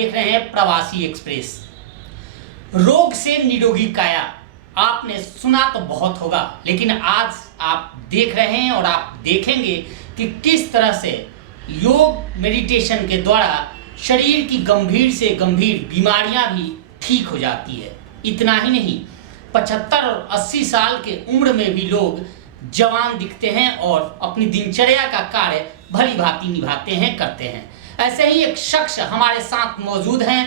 देख रहे हैं प्रवासी एक्सप्रेस। रोग से निरोगी काया, आपने सुना तो बहुत होगा, लेकिन आज आप देख रहे हैं और आप देखेंगे कि किस तरह से योग मेडिटेशन के द्वारा शरीर की गंभीर से गंभीर बीमारियां भी ठीक हो जाती है। इतना ही नहीं, 75 और 80 साल के उम्र में भी लोग जवान दिखते हैं और अपनी दिनचर्या का कार्य भली भांति निभाते हैं, करते हैं। ऐसे ही एक शख्स हमारे साथ मौजूद हैं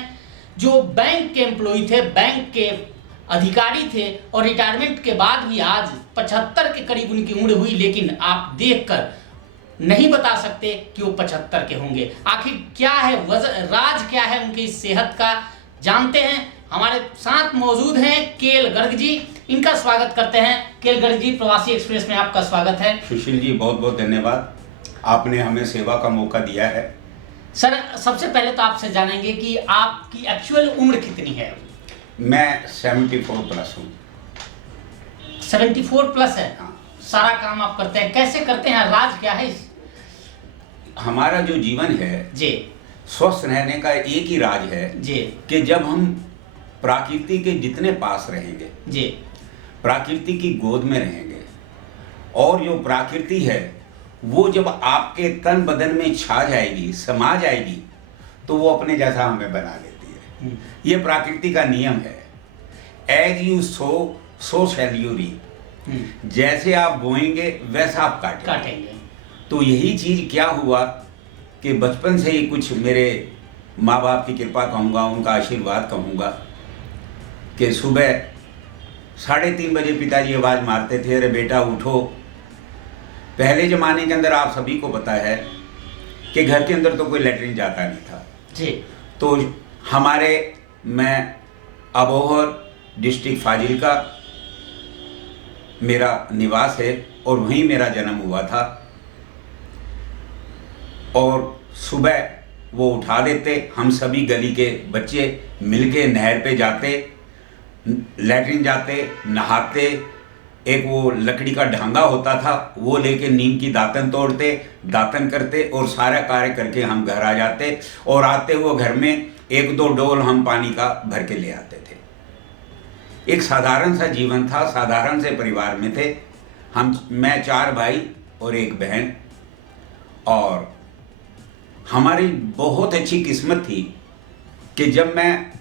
जो बैंक के एम्प्लॉय थे, बैंक के अधिकारी थे और रिटायरमेंट के बाद भी आज 75 के करीब उनकी उम्र हुई, लेकिन आप देखकर नहीं बता सकते कि वो 75 के होंगे। आखिर क्या है राज, क्या है उनकी सेहत का, जानते हैं। हमारे साथ मौजूद हैं केएल गर्ग जी, इनका स्वागत करते हैं। केएल गर्ग जी, प्रवासी एक्सप्रेस में आपका स्वागत है। सुशील जी, बहुत बहुत धन्यवाद, आपने हमें सेवा का मौका दिया है। सर, सबसे पहले तो आपसे जानेंगे कि आपकी एक्चुअल उम्र कितनी है? मैं 74 प्लस हूँ। 74 प्लस है? हाँ। सारा काम आप करते हैं, कैसे करते हैं, राज क्या है इस? हमारा जो जीवन है जी, स्वस्थ रहने का एक ही राज है जी, कि जब हम प्रकृति के जितने पास रहेंगे, जी, प्रकृति की गोद में रहेंगे, और जो प्रकृति है वो जब आपके तन बदन में छा जाएगी, समा जाएगी, तो वो अपने जैसा हमें बना लेती है। ये प्रकृति का नियम है। As you sow shall you reap. जैसे आप बोएंगे वैसा आप काटेंगे। तो यही चीज क्या हुआ कि बचपन से ही कुछ मेरे माँ बाप की कृपा कहूँगा, उनका आशीर्वाद कहूँगा, कि सुबह 3:30 बजे पिताजी आवाज़ मारते थे, अरे बेटा उठो। पहले ज़माने के अंदर आप सभी को पता है कि घर के अंदर तो कोई लेटरिन जाता नहीं था जी। तो मैं अबोहर डिस्ट्रिक्ट फाजिल्का मेरा निवास है और वहीं मेरा जन्म हुआ था। और सुबह वो उठा देते, हम सभी गली के बच्चे मिलके नहर पे जाते, लैट्रिन जाते, नहाते। एक वो लकड़ी का ढांगा होता था, वो लेके नीम की दातन तोड़ते, दातन करते और सारा कार्य करके हम घर आ जाते। और आते हुए घर में 1-2 डोल हम पानी का भर के ले आते थे। एक साधारण सा जीवन था, साधारण से परिवार में थे मैं 4 भाई और 1 बहन। और हमारी बहुत अच्छी किस्मत थी कि जब मैं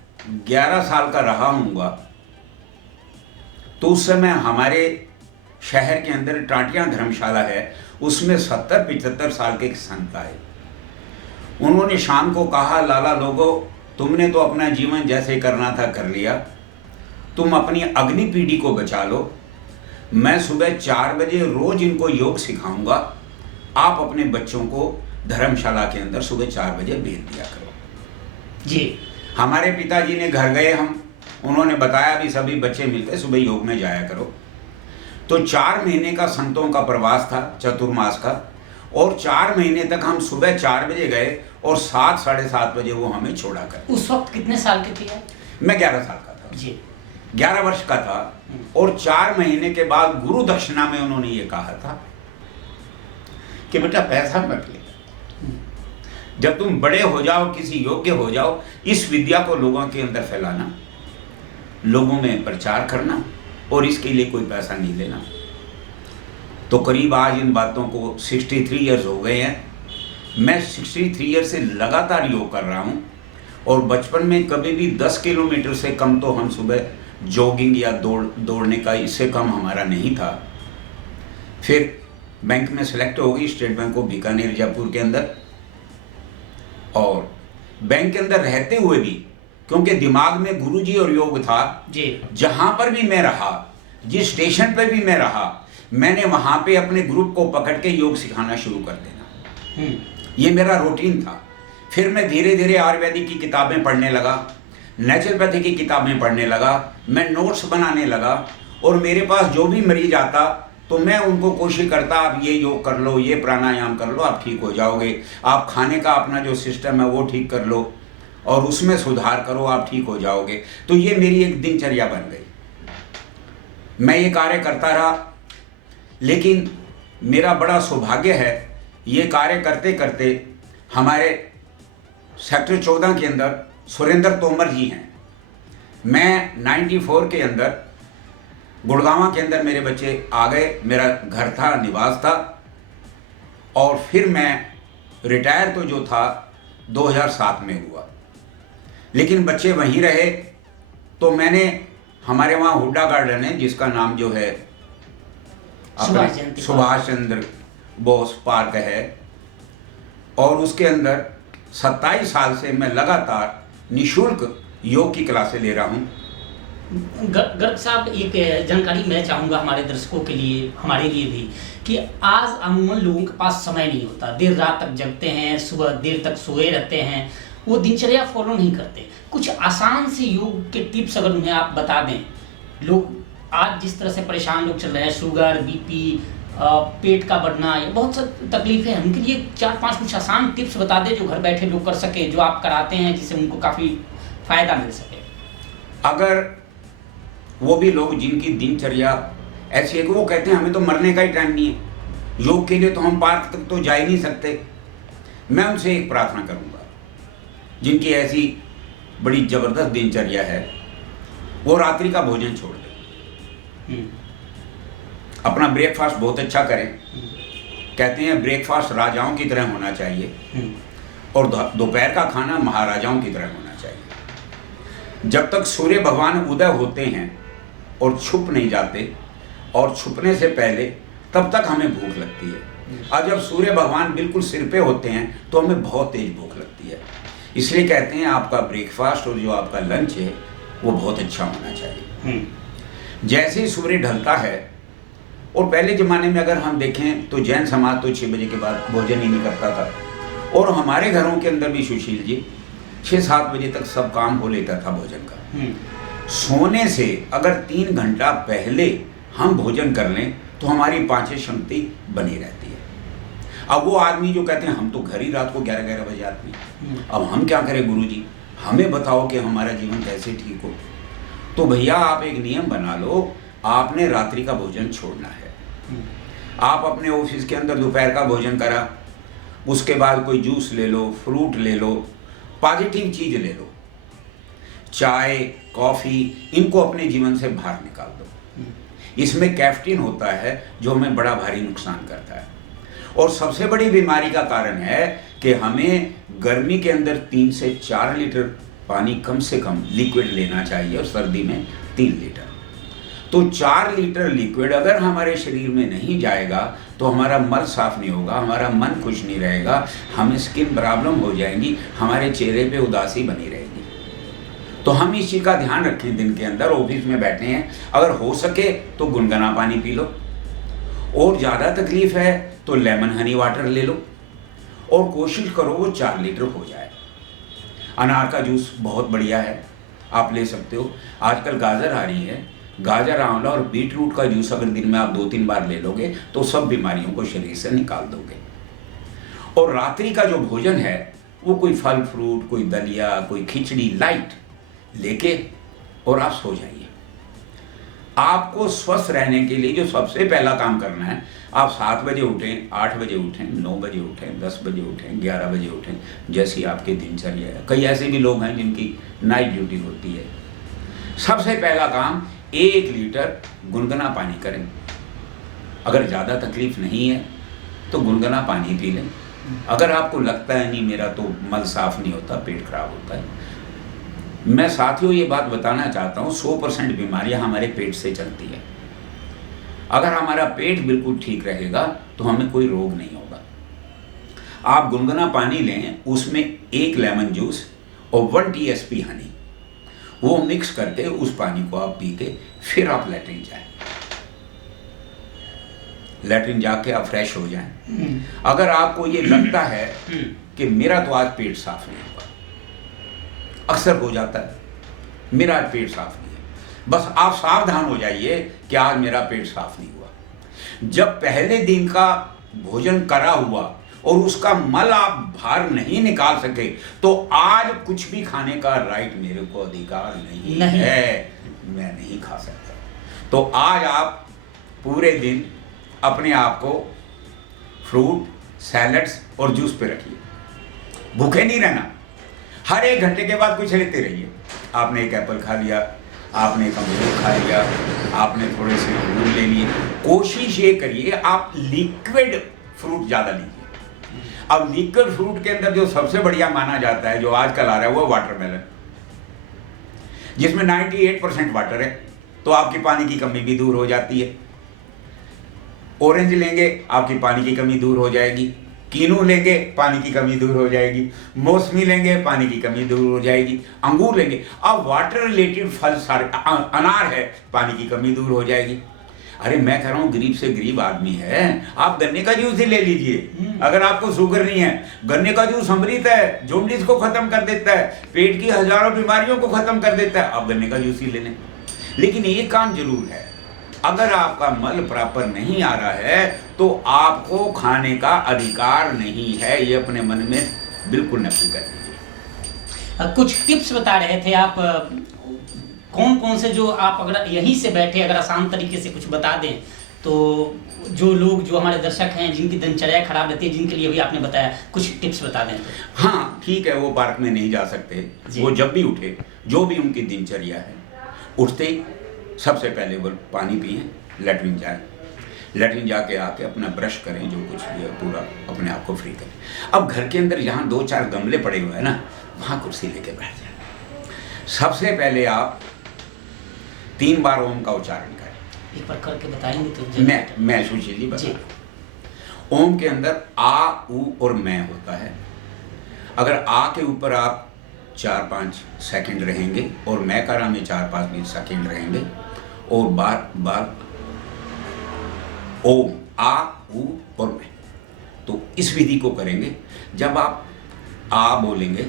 11 साल का रहा हूँगा तो उस समय हमारे शहर के अंदर टाटियाँ धर्मशाला है, उसमें 70-75 साल के एक संत आए। उन्होंने शाम को कहा, लाला लोगो, तुमने तो अपना जीवन जैसे करना था कर लिया, तुम अपनी अगली पीढ़ी को बचा लो। मैं सुबह 4 बजे रोज इनको योग सिखाऊंगा, आप अपने बच्चों को धर्मशाला के अंदर सुबह 4 बजे भेज दिया करो। जी। हमारे पिताजी ने घर गए, उन्होंने बताया भी सभी बच्चे मिलकर सुबह योग में जाया करो। तो 4 महीने का संतों का प्रवास था, चतुर्मास का। और 4 महीने तक हम सुबह 4 बजे गए और 7-7:30 बजे वो हमें छोड़ा कर। उस वक्त कितने साल के थे? मैं 11 साल का था जी, 11 वर्ष का था। और 4 महीने के बाद गुरु दक्षिणा में उन्होंने ये कहा था कि बेटा पैसा मत ले, जब तुम बड़े हो जाओ, किसी योग्य हो जाओ, इस विद्या को लोगों के अंदर फैलाना, लोगों में प्रचार करना, और इसके लिए कोई पैसा नहीं लेना। तो करीब आज इन बातों को 63 ईयर्स हो गए हैं। मैं 63 ईयर से लगातार योग कर रहा हूँ। और बचपन में कभी भी 10 किलोमीटर से कम तो हम सुबह जॉगिंग या दौड़ने का, इससे कम हमारा नहीं था। फिर बैंक में सेलेक्ट हो गई, state bank of Bikaner Jaipur के अंदर। और बैंक के अंदर रहते हुए भी, क्योंकि दिमाग में गुरुजी और योग था जी, जहां पर भी मैं रहा, जिस स्टेशन पर भी मैं रहा, मैंने वहां पे अपने ग्रुप को पकड़ के योग सिखाना शुरू कर देना। ये मेरा रूटीन था। फिर मैं धीरे धीरे आयुर्वेदिक की किताबें पढ़ने लगा, नेचुरोपैथी की किताबें पढ़ने लगा, मैं नोट्स बनाने लगा। और मेरे पास जो भी मरीज आता तो मैं उनको कोशिश करता, आप ये योग कर लो, ये प्राणायाम कर लो, आप ठीक हो जाओगे। आप खाने का अपना जो सिस्टम है वो ठीक कर लो और उसमें सुधार करो, आप ठीक हो जाओगे। तो ये मेरी एक दिनचर्या बन गई। मैं ये कार्य करता रहा, लेकिन मेरा बड़ा सौभाग्य है, ये कार्य करते करते हमारे सेक्टर 14 के अंदर सुरेंद्र तोमर जी हैं। मैं 94 के अंदर गुड़गांव के अंदर मेरे बच्चे आ गए, मेरा घर था, निवास था, और फिर मैं रिटायर तो जो था 2007 में हुआ, लेकिन बच्चे वहीं रहे। तो मैंने हमारे वहाँ हुड्डा गार्डन है जिसका नाम जो है सुभाष चंद्र बोस पार्क है, और उसके अंदर 27 साल से मैं लगातार निःशुल्क योग की क्लासें ले रहा हूँ। गर्ग साहब, एक जानकारी मैं चाहूँगा हमारे दर्शकों के लिए, हमारे लिए भी, कि आज अमूमन लोगों के पास समय नहीं होता, देर रात तक जगते हैं, सुबह देर तक सोए रहते हैं, वो दिनचर्या फॉलो नहीं करते। कुछ आसान से योग के टिप्स अगर उन्हें आप बता दें। लोग आज जिस तरह से परेशान लोग चल रहे हैं, शुगर, बीपी, पेट का बढ़ना, ये बहुत सी तकलीफें हैं, उनके लिए 4-5 कुछ आसान टिप्स बता दें जो घर बैठे लोग कर सकें, जो आप कराते हैं, जिससे उनको काफ़ी फायदा मिल सके। अगर वो भी लोग जिनकी दिनचर्या ऐसी है कि वो कहते हैं हमें तो मरने का ही टाइम नहीं है, योग के लिए तो हम पार्क तक तो जा ही नहीं सकते, मैं उनसे एक प्रार्थना करूंगा, जिनकी ऐसी बड़ी ज़बरदस्त दिनचर्या है, वो रात्रि का भोजन छोड़ दें, अपना ब्रेकफास्ट बहुत अच्छा करें। कहते हैं ब्रेकफास्ट राजाओं की तरह होना चाहिए और दोपहर का खाना महाराजाओं की तरह होना चाहिए। जब तक सूर्य भगवान उदय होते हैं और छुप नहीं जाते, और छुपने से पहले, तब तक हमें भूख लगती है, और जब सूर्य भगवान बिल्कुल सिर पे होते हैं तो हमें बहुत तेज भूख लगती है। इसलिए कहते हैं आपका ब्रेकफास्ट और जो आपका लंच है वो बहुत अच्छा होना चाहिए। जैसे ही सूर्य ढलता है, और पहले ज़माने में अगर हम देखें तो जैन समाज तो 6 बजे के बाद भोजन ही नहीं करता था, और हमारे घरों के अंदर भी सुशील जी 6-7 बजे तक सब काम हो लेता था भोजन का। सोने से अगर 3 घंटा पहले हम भोजन कर लें तो हमारी पाचन शक्ति बनी रहती है। अब वो आदमी जो कहते हैं हम तो घर ही रात को 11-11 बजे आते हैं, अब हम क्या करें गुरुजी, हमें बताओ कि हमारा जीवन कैसे ठीक हो। तो भैया आप एक नियम बना लो, आपने रात्रि का भोजन छोड़ना है। आप अपने ऑफिस के अंदर दोपहर का भोजन करा, उसके बाद कोई जूस ले लो, फ्रूट ले लो, पॉजिटिव चीज़ ले लो, चाय, कॉफ़ी, इनको अपने जीवन से बाहर निकाल दो। इसमें कैफीन होता है जो हमें बड़ा भारी नुकसान करता है, और सबसे बड़ी बीमारी का कारण है कि हमें गर्मी के अंदर 3 से 4 लीटर पानी कम से कम लिक्विड लेना चाहिए, और सर्दी में 3 लीटर। तो 4 लीटर लिक्विड अगर हमारे शरीर में नहीं जाएगा तो हमारा मल साफ नहीं होगा, हमारा मन खुश नहीं रहेगा, हमें स्किन प्रॉब्लम हो जाएंगी, हमारे चेहरे पे उदासी बनी रहेगी। तो हम इस चीज़ का ध्यान रखें। दिन के अंदर ऑफिस में बैठे हैं, अगर हो सके तो गुनगुना पानी पी लो, और ज़्यादा तकलीफ है तो लेमन हनी वाटर ले लो, और कोशिश करो वो 4 लीटर हो जाए। अनार का जूस बहुत बढ़िया है, आप ले सकते हो। आजकल गाजर आ रही है, गाजर, आंवला और बीट रूट का जूस अगर दिन में आप 2-3 बार ले लोगे तो सब बीमारियों को शरीर से निकाल दोगे। और रात्रि का जो भोजन है वो कोई फल फ्रूट, कोई दलिया, कोई खिचड़ी लाइट लेके और आप सो जाइए। आपको स्वस्थ रहने के लिए जो सबसे पहला काम करना है, आप 7 बजे उठें, 8 बजे उठें, 9 बजे उठें, 10 बजे उठें, 11 बजे उठें, जैसी आपकी दिनचर्या है। कई ऐसे भी लोग हैं जिनकी नाइट ड्यूटी होती है। सबसे पहला काम 1 लीटर गुनगुना पानी करें। अगर ज़्यादा तकलीफ नहीं है तो गुनगुना पानी पी लें। अगर आपको लगता है नहीं मेरा तो मल साफ नहीं होता, पेट खराब होता है, मैं साथियों ये बात बताना चाहता हूँ, 100% बीमारियाँ हमारे पेट से चलती है। अगर हमारा पेट बिल्कुल ठीक रहेगा तो हमें कोई रोग नहीं होगा। आप गुनगुना पानी लें, उसमें 1 लेमन जूस और 1 टीएसपी हनी, वो मिक्स करके उस पानी को आप पी के फिर आप लेटरिन जाएं। लेटरिन जाके आप फ्रेश हो जाएं। अगर आपको ये लगता है कि मेरा तो आज पेट साफ नहीं हुआ, अक्सर हो जाता है मेरा आज पेट साफ नहीं है, बस आप सावधान हो जाइए कि आज मेरा पेट साफ नहीं हुआ। जब पहले दिन का भोजन करा हुआ और उसका मल आप बाहर नहीं निकाल सके तो आज कुछ भी खाने का राइट मेरे को अधिकार नहीं है, मैं नहीं खा सकता। तो आज आप पूरे दिन अपने आप को फ्रूट, सैलड्स और जूस पे रखिए, भूखे नहीं रहना। हर 1 घंटे के बाद कुछ लेते रहिए। आपने एक एप्पल खा लिया, आपने एक अमरूद खा लिया, आपने थोड़े से अंगूर ले लिए। कोशिश ये करिए आप लिक्विड फ्रूट ज़्यादा लीजिए। अब लिक्विड फ्रूट के अंदर जो सबसे बढ़िया माना जाता है, जो आजकल आ रहा है, वो वाटरमेलन, जिसमें 98% वाटर है, तो आपकी पानी की कमी भी दूर हो जाती है। ऑरेंज लेंगे, आपकी पानी की कमी दूर हो जाएगी। कीनू लेंगे, पानी की कमी दूर हो जाएगी। मौसमी लेंगे, पानी की कमी दूर हो जाएगी। अंगूर लेंगे, अब वाटर रिलेटेड फल सारे, अनार है, पानी की कमी दूर हो जाएगी। अरे मैं कह रहा हूँ गरीब से गरीब आदमी है, आप गन्ने का जूस ही ले लीजिए। अगर आपको शुगर नहीं है, गन्ने का जूस अमृत है, जॉन्डिस को खत्म कर देता है, पेट की हजारों बीमारियों को खत्म कर देता है, आप गन्ने का जूस ही ले लें। लेकिन एक काम जरूर है, अगर आपका मल प्रॉपर नहीं आ रहा है तो आपको खाने का अधिकार नहीं है, ये अपने मन में बिल्कुल नफी कर दीजिए। कुछ टिप्स बता रहे थे आप, कौन कौन से, जो आप अगर यहीं से बैठे अगर आसान तरीके से कुछ बता दें तो जो लोग, जो हमारे दर्शक हैं जिनकी दिनचर्या खराब रहती है, जिनके लिए भी आपने बताया, कुछ टिप्स बता दें तो। हाँ ठीक है, वो पार्क में नहीं जा सकते, वो जब भी उठे, जो भी उनकी दिनचर्या है, उठते ही सबसे पहले वो पानी पिएं, लेटरिन जाए, लेटरिन जाके आके अपना ब्रश करें, जो कुछ भी है पूरा अपने आप को फ्री करें। अब घर के अंदर जहाँ 2-4 गमले पड़े हुए हैं ना, वहाँ कुर्सी लेके बैठ जाए। सबसे पहले आप 3 बार ओम का उच्चारण करें। एक बार करके बताएंगे तो मैं सुशील जी बता। ओम के अंदर आ, उ और मैं होता है। अगर आ के ऊपर आप 4-5 सेकंड रहेंगे और मैं करा में 4-5 सेकंड रहेंगे, और बार बार ओम, आ, उ और मैं, तो इस विधि को करेंगे। जब आप आ बोलेंगे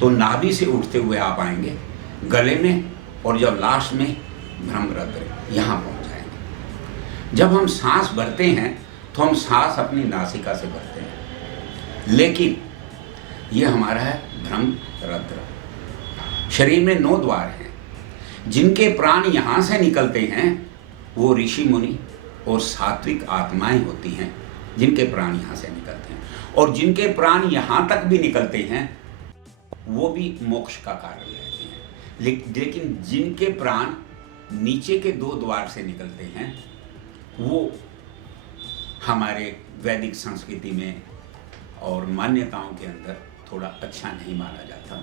तो नाभि से उठते हुए आप आएंगे गले में, और जब लास्ट में ब्रह्मरंध्र यहाँ पहुँच जाएंगे। जब हम सांस भरते हैं तो हम सांस अपनी नासिका से भरते हैं, लेकिन ये हमारा है ब्रह्मरंध्र। शरीर में 9 द्वार हैं, जिनके प्राण यहाँ से निकलते हैं वो ऋषि मुनि और सात्विक आत्माएं होती हैं, जिनके प्राण यहाँ से निकलते हैं, और जिनके प्राण यहाँ तक भी निकलते हैं वो भी मोक्ष का कारण रहते हैं। लेकिन जिनके प्राण नीचे के 2 द्वार से निकलते हैं वो हमारे वैदिक संस्कृति में और मान्यताओं के अंदर थोड़ा अच्छा नहीं माना जाता,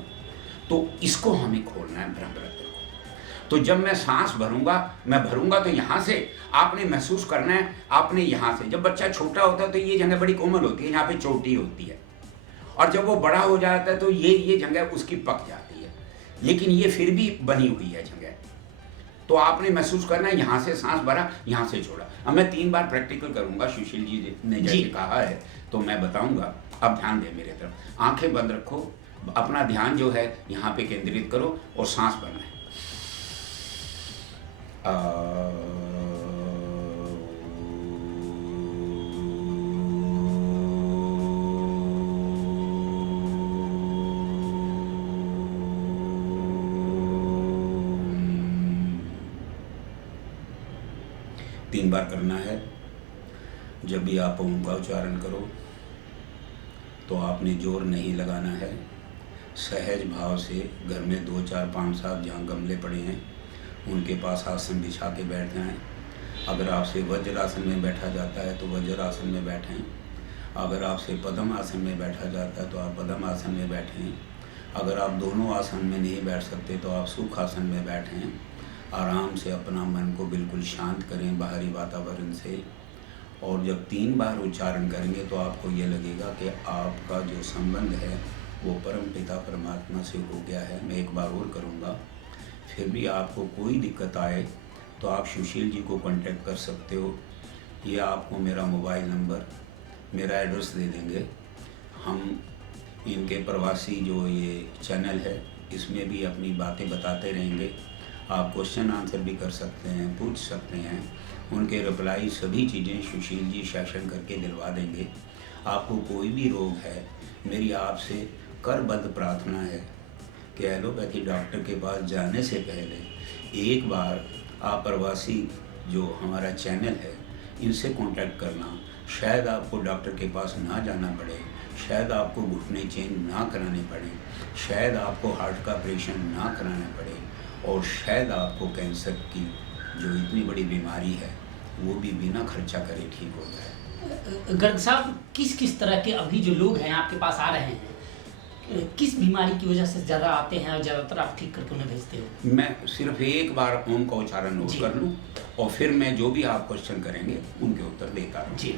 तो इसको हमें खोलना है, ब्रह्मरंध्र को। तो जब मैं सांस भरूंगा, मैं भरूंगा तो यहाँ से आपने महसूस करना है, आपने यहाँ से, जब बच्चा छोटा होता है तो ये जगह बड़ी कोमल होती है, यहाँ पे चोटी होती है, और जब वो बड़ा हो जाता है तो ये जगह उसकी पक जाती है, लेकिन ये फिर भी बनी हुई है जगह। तो आपने महसूस करना है, यहाँ से सांस भरा, यहाँ से छोड़ा। अब मैं 3 बार प्रैक्टिकल करूंगा, सुशील जी ने जैसे कहा है तो मैं बताऊंगा। अब ध्यान दें मेरे तरफ, आंखें बंद रखो, अपना ध्यान जो है यहाँ पे केंद्रित करो और सांस भरना है। 3 बार करना है। जब भी आप ओम का उच्चारण करो तो आपने जोर नहीं लगाना है, सहज भाव से घर में 2, 4, 5, 7 जहाँ गमले पड़े हैं उनके पास आसन बिछा के बैठ जाएं। अगर आपसे वज्रासन में बैठा जाता है तो वज्रासन में बैठें, अगर आपसे पद्म आसन में बैठा जाता है तो आप पद्म आसन में बैठें, अगर आप दोनों आसन में नहीं बैठ सकते तो आप सुख आसन में बैठें। आराम से अपना मन को बिल्कुल शांत करें बाहरी वातावरण से, और जब 3 बार उच्चारण करेंगे तो आपको ये लगेगा कि आपका जो संबंध है वो परम पिता परमात्मा से हो गया है। मैं एक बार और करूँगा, फिर भी आपको कोई दिक्कत आए तो आप सुशील जी को कांटेक्ट कर सकते हो। ये आपको मेरा मोबाइल नंबर, मेरा एड्रेस दे देंगे। हम इनके प्रवासी जो ये चैनल है इसमें भी अपनी बातें बताते रहेंगे। आप क्वेश्चन आंसर भी कर सकते हैं, पूछ सकते हैं, उनके रिप्लाई सभी चीज़ें सुशील जी सेशन करके दिलवा देंगे। आपको कोई भी रोग है, मेरी आपसे करबद्ध प्रार्थना है कि एलोपैथी डॉक्टर के पास जाने से पहले एक बार आप प्रवासी जो हमारा चैनल है इनसे कांटेक्ट करना। शायद आपको डॉक्टर के पास ना जाना पड़े, शायद आपको घुटने चेंज ना कराने पड़े, शायद आपको हार्ट का ऑपरेशन ना कराना पड़े, और शायद आपको कैंसर की जो इतनी बड़ी बीमारी है वो भी बिना खर्चा करे ठीक हो जाए। गर्ग साहब, किस किस तरह के अभी जो लोग हैं आपके पास आ रहे हैं, किस बीमारी की वजह से ज़्यादा आते हैं और ज़्यादातर आप ठीक करके उन्हें भेजते हो? मैं सिर्फ एक बार ओम का उच्चारण नोट कर लूँ और फिर मैं जो भी आप क्वेश्चन करेंगे उनके उत्तर देता रहूँ। जी।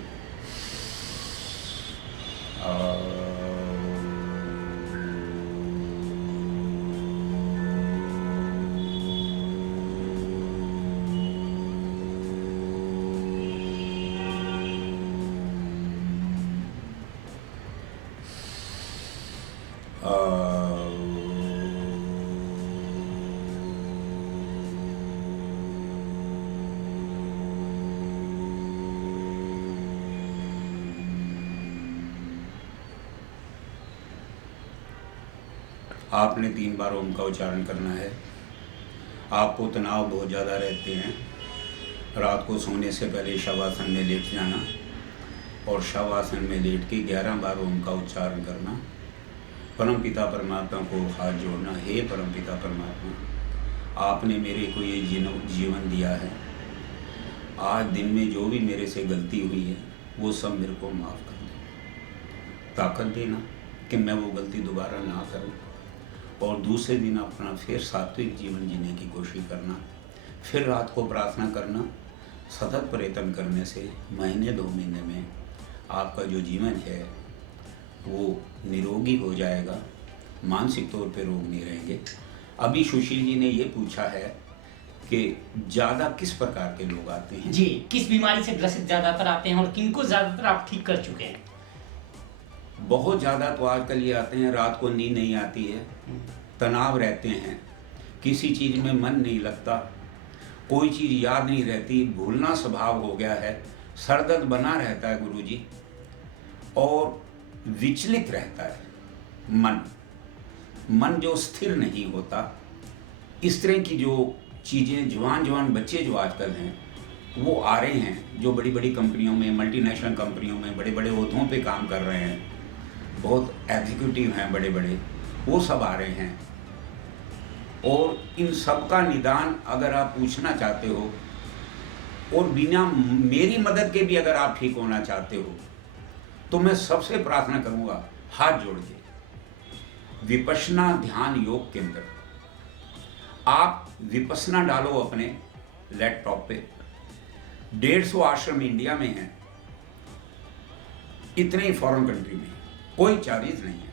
आपने 3 बार ओम का उच्चारण करना है। आपको तनाव बहुत ज़्यादा रहते हैं। रात को सोने से पहले शवासन में लेट जाना और शवासन में लेट के 11 बार ओम का उच्चारण करना। परम पिता परमात्मा को हाथ जोड़ना, हे परम पिता परमात्मा, आपने मेरे को ये जीवन दिया है। आज दिन में जो भी मेरे से गलती हुई है वो सब मेरे को माफ़ कर दो। ताकत देना कि मैं वो गलती दोबारा ना करूं, और दूसरे दिन अपना फिर सात्विक जीवन जीने की कोशिश करना। फिर रात को प्रार्थना करना। सतत प्रयत्न करने से महीने 2 महीने में आपका जो जीवन है वो निरोगी हो जाएगा, मानसिक तौर पे रोग नहीं रहेंगे। अभी सुशील जी ने ये पूछा है कि ज़्यादा किस प्रकार के लोग आते हैं। जी, किस बीमारी से ग्रसित ज़्यादातर आते हैं और किनको ज़्यादातर आप ठीक कर चुके हैं? बहुत ज़्यादा तो आजकल ये आते हैं, रात को नींद नहीं आती है, तनाव रहते हैं, किसी चीज़ में मन नहीं लगता, कोई चीज़ याद नहीं रहती, भूलना स्वभाव हो गया है, सरदर्द बना रहता है गुरुजी, और विचलित रहता है मन जो स्थिर नहीं होता। इस तरह की जो चीज़ें जवान बच्चे जो आजकल हैं वो आ रहे हैं, जो बड़ी बड़ी कंपनियों में, मल्टीनेशनल कंपनियों में बड़े बड़े ओहदों पे काम कर रहे हैं, बहुत एग्जीक्यूटिव हैं बड़े बड़े, वो सब आ रहे हैं। और इन सब का निदान अगर आप पूछना चाहते हो और बिना मेरी मदद के भी अगर आप ठीक होना चाहते हो तो मैं सबसे प्रार्थना करूंगा, हाथ जोड़ के विपश्यना ध्यान योग केंद्र, आप विपश्यना डालो अपने लैपटॉप पे। 150 आश्रम इंडिया में हैं, इतने ही फॉरेन कंट्री में, कोई चार्जेस नहीं है।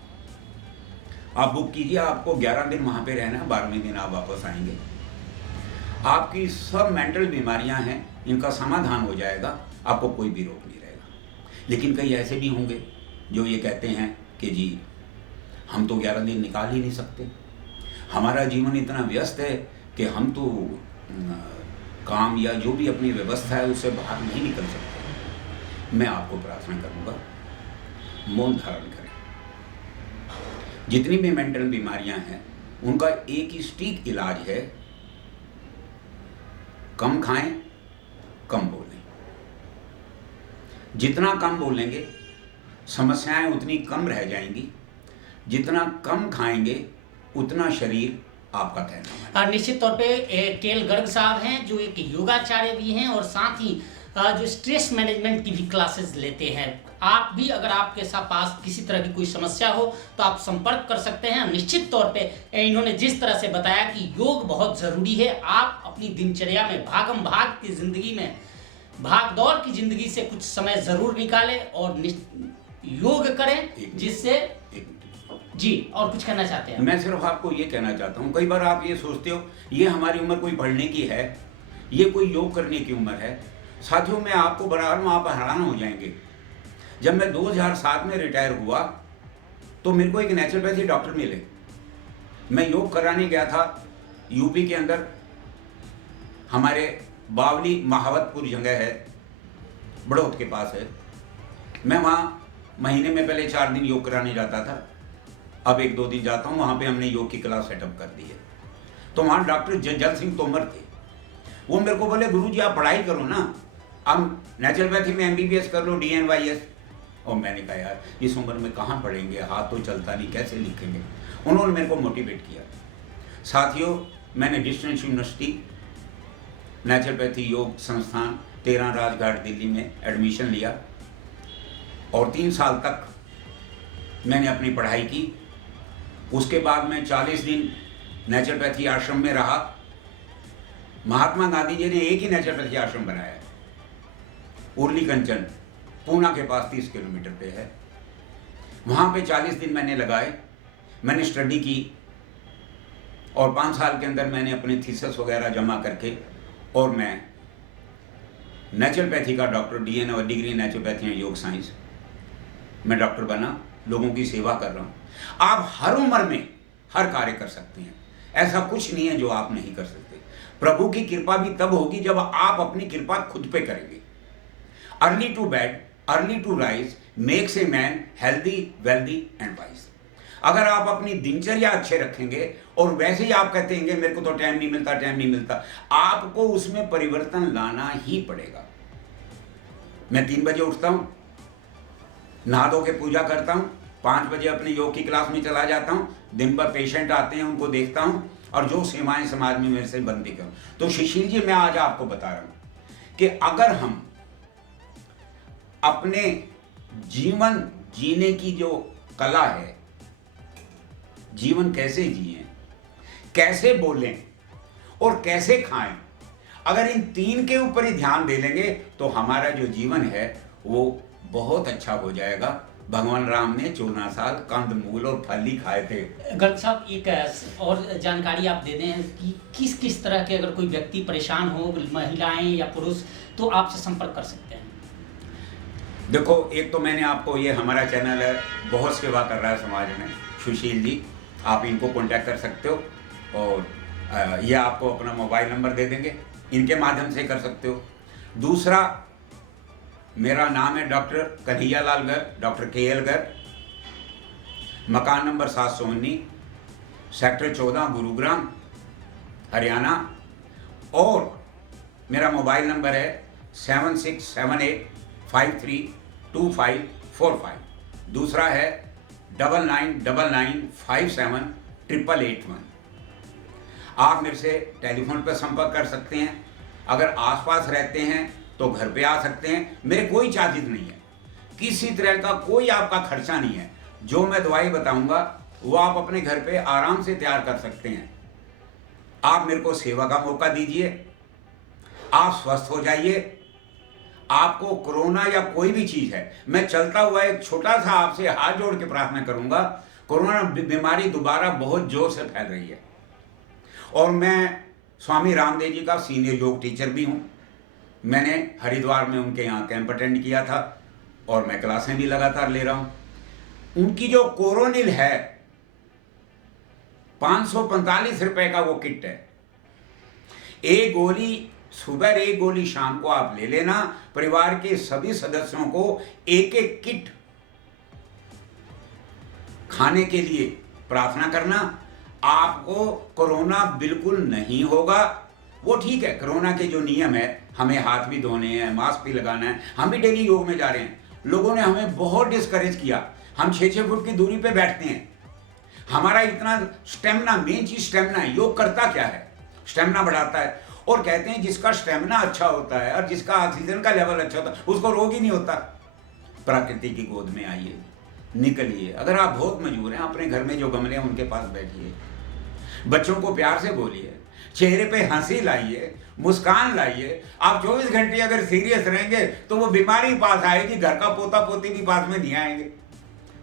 आप बुक कीजिए, आपको 11 दिन वहाँ पे रहना है, 12वें दिन आप वापस आएंगे। आपकी सब मेंटल बीमारियां हैं, इनका समाधान हो जाएगा, आपको कोई भी रोग नहीं रहेगा। लेकिन कई ऐसे भी होंगे जो ये कहते हैं कि जी हम तो 11 दिन निकाल ही नहीं सकते, हमारा जीवन इतना व्यस्त है कि हम तो काम या जो भी अपनी व्यवस्था है उससे बाहर नहीं निकल सकते। मैं आपको प्रार्थना करूँगा, मौन धारण करें। जितनी भी मेंटल बीमारियां हैं उनका एक ही सटीक इलाज है, कम खाएं, कम बोलें। जितना कम बोलेंगे समस्याएं उतनी कम रह जाएंगी, जितना कम खाएंगे उतना शरीर आपका कहना है। निश्चित तौर पे केएल गर्ग साहब हैं जो एक योगाचार्य भी हैं और साथ ही जो स्ट्रेस मैनेजमेंट की भी क्लासेस लेते हैं। आप भी अगर आपके साथ पास किसी तरह की कोई समस्या हो तो आप संपर्क कर सकते हैं। निश्चित तौर पे इन्होंने जिस तरह से बताया कि योग बहुत ज़रूरी है, आप अपनी दिनचर्या में भागम भाग की ज़िंदगी में, भाग दौड़ की ज़िंदगी से कुछ समय ज़रूर निकालें और योग करें, जिससे जी। और कुछ कहना चाहते हैं? मैं सिर्फ आपको ये कहना चाहता हूँ, कई बार आप ये सोचते हो ये हमारी उम्र कोई पढ़ने की है, ये कोई योग करने की उम्र है। साथियों, मैं आपको बराबर में आप हैरान हो जाएंगे। जब मैं 2007 में रिटायर हुआ तो मेरे को एक नेचुरोपैथी डॉक्टर मिले। मैं योग कराने गया था यूपी के अंदर, हमारे बावली महावतपुर जगह है, बड़ौद के पास है। मैं वहाँ महीने में पहले 4 दिन योग कराने जाता था, अब 1-2 दिन जाता हूँ। वहाँ पे हमने योग की क्लास सेटअप कर दी है। तो वहाँ डॉक्टर जल सिंह तोमर थे, वो मेरे को बोले गुरुजी आप पढ़ाई करो ना, अब नेचुरोपैथी में MBBS कर लो, DNYS। और मैंने कहा यार इस उम्र में कहाँ पढ़ेंगे, हाथ तो चलता नहीं, कैसे लिखेंगे। उन्होंने मेरे को मोटिवेट किया। साथियों, मैंने डिस्टेंस यूनिवर्सिटी नेचुरोपैथी योग संस्थान 13 राजघाट दिल्ली में एडमिशन लिया और 3 साल तक मैंने अपनी पढ़ाई की। उसके बाद मैं 40 दिन नेचुरोपैथी आश्रम में रहा। महात्मा गांधी जी ने एक ही नेचुरोपैथी आश्रम बनाया, उर्ली कंचन, पूना के पास 30 किलोमीटर पे है। वहाँ पे 40 दिन मैंने लगाए, मैंने स्टडी की और 5 साल के अंदर मैंने अपनी थीसिस वगैरह जमा करके और मैं नेचुरोपैथी का डॉक्टर, DN और डिग्री नेचुरोपैथी एंड योग साइंस, मैं डॉक्टर बना, लोगों की सेवा कर रहा हूँ। आप हर उम्र में हर कार्य कर सकते हैं, ऐसा कुछ नहीं है जो आप नहीं कर सकते। प्रभु की कृपा भी तब होगी जब आप अपनी कृपा खुद पे करेंगे। Early to bed, early to rise makes a man healthy, wealthy and wise. अगर आप अपनी दिनचर्या अच्छे रखेंगे और वैसे ही आप कहते हैं मेरे को तो टाइम नहीं मिलता, टाइम नहीं मिलता, आपको उसमें परिवर्तन लाना ही पड़ेगा। मैं 3 बजे उठता हूँ, नहा धो के पूजा करता हूँ, 5 बजे अपने योग की क्लास में चला जाता हूँ। दिन भर पेशेंट आते हैं, उनको देखता हूँ और जो सेवाएं समाज में मेरे से बनती करूँ। तो सुशील जी, मैं आज आपको बता रहा हूँ कि अगर हम अपने जीवन जीने की जो कला है, जीवन कैसे जिए, कैसे बोलें और कैसे खाएं, अगर इन 3 के ऊपर ही ध्यान दे लेंगे तो हमारा जो जीवन है वो बहुत अच्छा हो जाएगा। भगवान राम ने 14 साल कंद मूल और फल ही खाए थे। गर्ग साहब, एक और जानकारी आप दे दें कि किस किस तरह के अगर कोई व्यक्ति परेशान हो, महिलाएं या पुरुष, तो आपसे संपर्क कर सकते हैं। देखो, एक तो मैंने आपको, ये हमारा चैनल है, बहुत सेवा कर रहा है समाज में, सुशील जी, आप इनको कांटेक्ट कर सकते हो और ये आपको अपना मोबाइल नंबर दे देंगे, इनके माध्यम से कर सकते हो। दूसरा, मेरा नाम है doctor Kanhaiya Lal Garg, doctor KL Garg, मकान नंबर 719, सेक्टर 14, गुरुग्राम, हरियाणा। और मेरा मोबाइल नंबर है 7678532545। दूसरा है 9999578881। आप मेरे से टेलीफोन पर संपर्क कर सकते हैं। अगर आसपास रहते हैं तो घर पे आ सकते हैं। मेरे कोई चार्जेस नहीं है, किसी तरह का कोई आपका खर्चा नहीं है। जो मैं दवाई बताऊंगा वो आप अपने घर पे आराम से तैयार कर सकते हैं। आप मेरे को सेवा का मौका दीजिए, आप स्वस्थ हो जाइए। आपको कोरोना या कोई भी चीज है, मैं चलता हुआ एक छोटा सा आपसे हाथ जोड़ के प्रार्थना करूंगा। कोरोना बीमारी दोबारा बहुत जोर से फैल रही है और मैं स्वामी रामदेव जी का सीनियर योग टीचर भी हूं। मैंने हरिद्वार में उनके यहाँ कैंप अटेंड किया था और मैं क्लासें भी लगातार ले रहा हूं। उनकी जो कोरोनिल है 545 रुपए का वो किट है। एक गोली सुबह, एक गोली शाम को आप ले लेना। परिवार के सभी सदस्यों को एक एक किट खाने के लिए प्रार्थना करना। आपको कोरोना बिल्कुल नहीं होगा। वो ठीक है, कोरोना के जो नियम है, हमें हाथ भी धोने हैं, मास्क भी लगाना है, हम भी डेली योग में जा रहे हैं। लोगों ने हमें बहुत डिस्करेज किया। हम 6-6 फुट की दूरी पे बैठते हैं। हमारा इतना स्टेमिना, मेन चीज स्टेमिना है। योग करता क्या है? स्टेमिना बढ़ाता है। और कहते हैं जिसका स्टेमिना अच्छा होता है और जिसका ऑक्सीजन का लेवल अच्छा होता है उसको रोग ही नहीं होता। प्रकृति की गोद में आइए, निकलिए। अगर आप बहुत मजबूर हैं, अपने घर में जो गमले हैं उनके पास बैठिए, बच्चों को प्यार से बोलिए, चेहरे पे हंसी लाइए, मुस्कान लाइए। आप 24 घंटे अगर सीरियस रहेंगे तो वो बीमारी पास आएगी, घर का पोता पोती भी पास में नहीं आएंगे।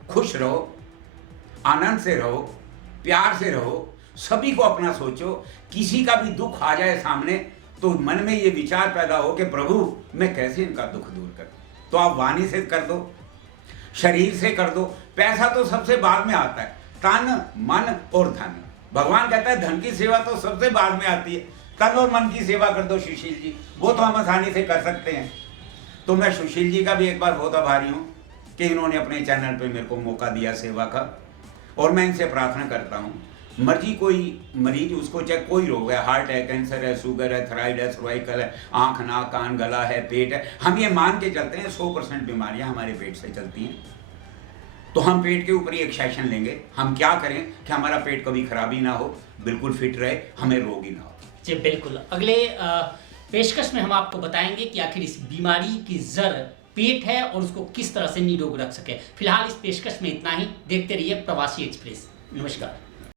खुश रहो, आनंद से रहो, प्यार से रहो, सभी को अपना सोचो। किसी का भी दुख आ जाए सामने तो मन में ये विचार पैदा हो कि प्रभु मैं कैसे इनका दुख दूर करूं। तो आप वाणी से कर दो, शरीर से कर दो। पैसा तो सबसे बाद में आता है, तन, मन और धन। भगवान कहता है धन की सेवा तो सबसे बाद में आती है, तन और मन की सेवा कर दो सुशील जी, वो तो हम आसानी से कर सकते हैं। तो मैं सुशील जी का भी एक बार बहुत आभारी हूँ कि इन्होंने अपने चैनल पे मेरे को मौका दिया सेवा का। और मैं इनसे प्रार्थना करता हूँ मर्जी कोई मरीज, उसको चाहे कोई रोग है, हार्ट है, कैंसर है, शुगर है, थायराइड है, सर्वाइकल है, आँख, नाक, कान, गला है, पेट है, हम ये मान के चलते हैं 100% बीमारियां हमारे पेट से चलती हैं। तो हम पेट के ऊपर ही एक सेशन लेंगे, हम क्या करें कि हमारा पेट कभी खराबी ना हो, बिल्कुल फिट रहे, हमें रोग ही ना हो। जी बिल्कुल। अगले पेशकश में हम आपको बताएंगे कि आखिर इस बीमारी की जड़ पेट है और उसको किस तरह से निरोग रख सके। फिलहाल इस पेशकश में इतना ही। देखते रहिए प्रवासी एक्सप्रेस। नमस्कार।